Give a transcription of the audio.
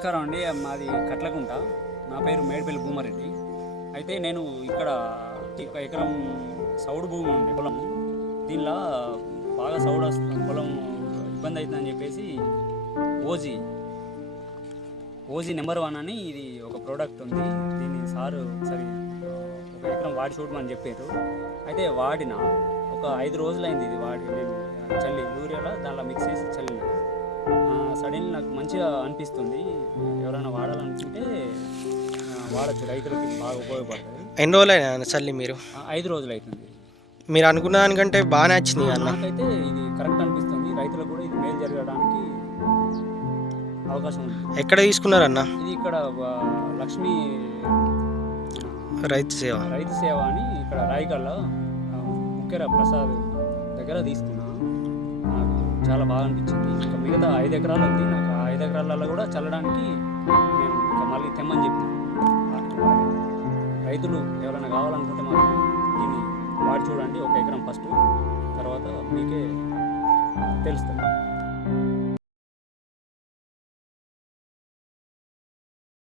నమస్కారం అండి. మాది కట్లకుంట. నా పేరు మేడిపల్లి భూమారెడ్డి. అయితే నేను ఇక్కడ ఒక ఎకరం సౌడు భూమి ఉంది పొలం. దీనిలో బాగా సౌడు వస్తుంది పొలం ఇబ్బంది అవుతుందని చెప్పేసి ఓజీ ఓజీ నెంబర్ వన్ అని ఇది ఒక ప్రోడక్ట్ ఉంది. దీన్ని సారు సరి ఒక ఎకరం వాడి చూడమని చెప్పారు. అయితే వాడిన ఒక ఐదు రోజులైంది ఇది వాడి నేను చల్లి యూరియాలో దానిలో సడన్లీ నాకు మంచిగా అనిపిస్తుంది. ఎవరైనా వాడాలనుకుంటే వాడచ్చు. రైతులకి బాగా ఉపయోగపడుతుంది. ఎన్ని రోజులైనా చల్లి మీరు? ఐదు రోజులు అవుతుంది మీరు అనుకున్న దానికంటే బాగా నచ్చింది అన్న? నాకైతే ఇది కరెక్ట్ అనిపిస్తుంది. రైతులకు కూడా ఇది మేలు జరగడానికి అవకాశం ఉంది. ఎక్కడ తీసుకున్నారన్న ఇది ఇక్కడ ఆ, లక్ష్మీ రైతు సేవ. రైతు సేవ అని ఇక్కడ రాయగల్లో ముఖ్యర ప్రసాద్ దగ్గర నాకు చాలా బాగా అనిపించింది. ఇంకా మిగతా ఐదు ఎకరాలు ఉంది. నాకు ఆ ఐదు ఎకరాలలో కూడా చల్లడానికి మేము ఇంకా మళ్ళీ తెమ్మని చెప్పిన. రైతులు ఎవరైనా కావాలనుకుంటే మాకు దీన్ని వాడి చూడండి. ఒక ఎకరం ఫస్ట్ తర్వాత మీకే తెలుస్తుంది.